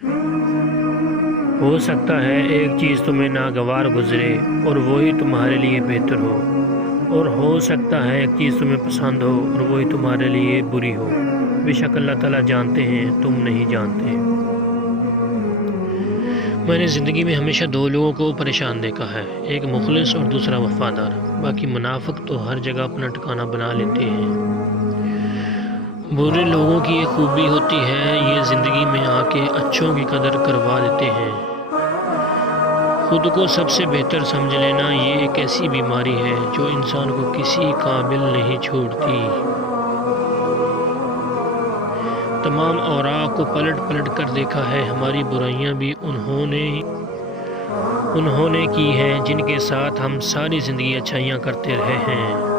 हो सकता है एक चीज़ तुम्हें नागवार गुजरे और वही तुम्हारे लिए बेहतर हो, और हो सकता है एक चीज़ तुम्हें पसंद हो और वही तुम्हारे लिए बुरी हो। बेशक अल्लाह ताला जानते हैं, तुम नहीं जानते। मैंने ज़िंदगी में हमेशा दो लोगों को परेशान देखा है, एक मुखलिस और दूसरा वफ़ादार। बाकी मुनाफिक तो हर जगह अपना ठिकाना बना लेते हैं। बुरे लोगों की एक खूबी होती है, ये ज़िंदगी में आके अच्छों की कदर करवा देते हैं। खुद को सबसे बेहतर समझ लेना ये एक ऐसी बीमारी है जो इंसान को किसी काबिल नहीं छोड़ती। तमाम औराक को पलट पलट कर देखा है, हमारी बुराइयां भी उन्होंने की हैं जिनके साथ हम सारी ज़िंदगी अच्छाइयाँ करते रहे हैं।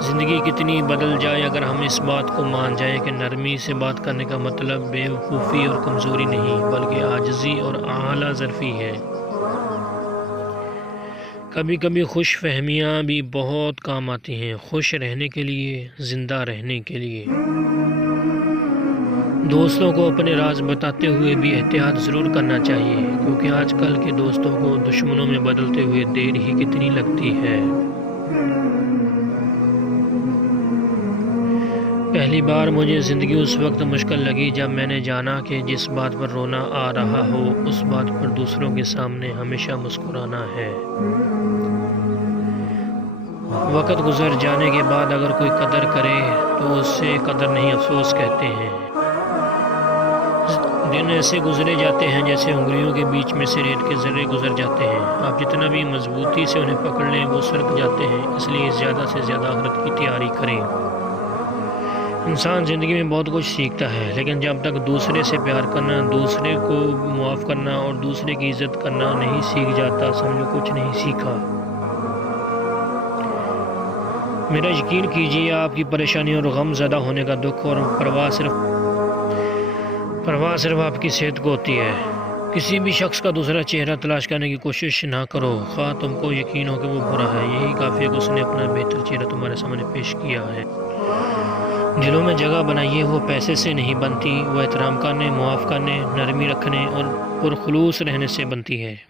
ज़िंदगी कितनी बदल जाए अगर हम इस बात को मान जाएं कि नरमी से बात करने का मतलब बेवकूफ़ी और कमज़ोरी नहीं बल्कि आजिज़ी और आला ज़र्फ़ी है। कभी कभी खुश फहमियाँ भी बहुत काम आती हैं, खुश रहने के लिए, ज़िंदा रहने के लिए। दोस्तों को अपने राज बताते हुए भी एहतियात ज़रूर करना चाहिए, क्योंकि आजकल के दोस्तों को दुश्मनों में बदलते हुए देर ही कितनी लगती है। पहली बार मुझे ज़िंदगी उस वक्त मुश्किल लगी जब मैंने जाना कि जिस बात पर रोना आ रहा हो उस बात पर दूसरों के सामने हमेशा मुस्कुराना है। वक़्त गुज़र जाने के बाद अगर कोई कदर करे तो उससे कदर नहीं अफसोस कहते हैं। दिन ऐसे गुजरे जाते हैं जैसे उंगलियों के बीच में से रेत के ज़र्रे गुजर जाते हैं। आप जितना भी मजबूती से उन्हें पकड़ लें वो सरक जाते हैं, इसलिए ज़्यादा से ज़्यादा आखिरत की तैयारी करें। इंसान ज़िंदगी में बहुत कुछ सीखता है, लेकिन जब तक दूसरे से प्यार करना, दूसरे को मुआफ़ करना और दूसरे की इज़्ज़त करना नहीं सीख जाता, समझो कुछ नहीं सीखा। मेरा यकीन कीजिए, आपकी परेशानी और गम ज़्यादा होने का दुख और परवाह सिर्फ आपकी सेहत को होती है। किसी भी शख्स का दूसरा चेहरा तलाश करने की कोशिश ना करो, ख़ास तुमको यकीन हो कि वो बुरा है। यही काफ़ी है कि उसने अपना बेहतर चेहरा तुम्हारे सामने पेश किया है। दिलों में जगह बनाइए, वो पैसे से नहीं बनती, वो एहतराम करने, मुआफ़ करने, नरमी रखने और पुरखुलूस रहने से बनती है।